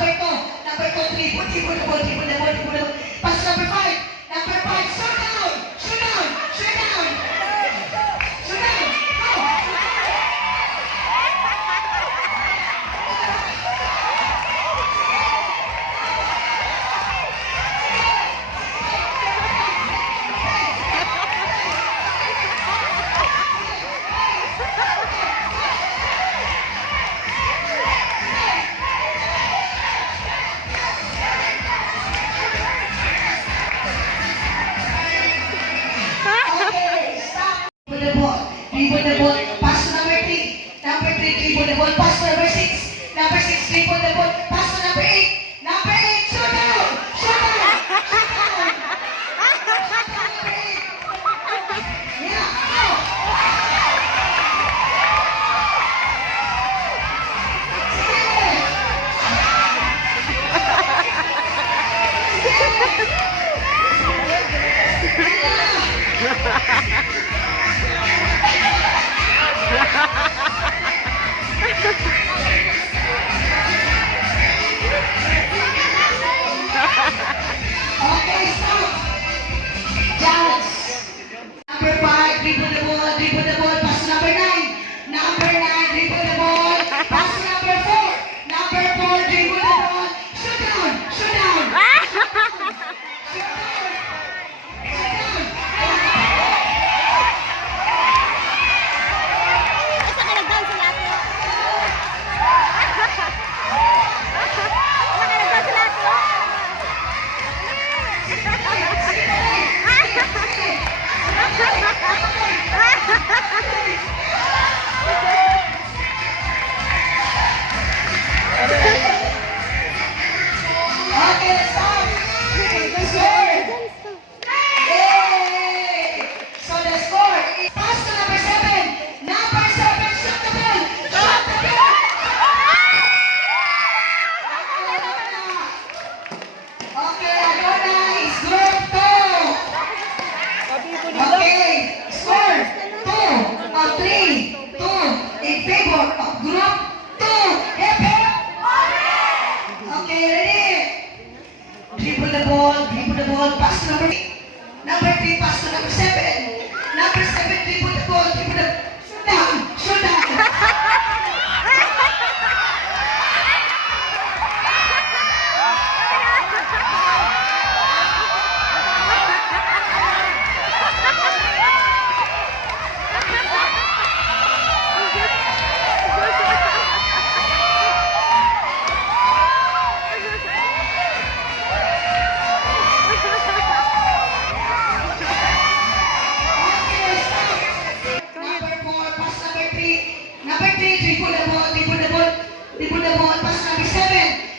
number 2. Number 2, dribble, dribble the ball, dribble the ball, dribble the ball. Pass number 5. Number 5, shoot down! Shoot down! Shoot down! Shoot down! Go! Okay, stop. Dribble the ball. Pass to number 3. Number 3, dribble the ball. Pass to number 6. Number 6, dribble the ball. Pass to number 8. Number 8, shoot down! Shoot down! Shoot down! Yeah, go! Okay, stop. Chance. Number 5, dribble the ball, pass to number 9. Number 9, dribble the ball, pass to number 4. Number 4, dribble the ball, shoot down, shoot down. Shoot down. Asa ka nag-down sa lato? Asa ka nag-down sa lato? Okay, stop. Score. Yay! So the score is pass to number 7. Number 7, shoot the ball. Shoot the ball. Okay, Agona is group 2. Okay, score 2 3 2 in favor of group 2. Hip hip. Okay, ready? Dribble the ball, pass to number 3. Number 3, pass to number 7. Number 7, dribble the ball, shoot down, shoot down. Number 4, pass number 3. Number 3, dribble the ball, pass number 7.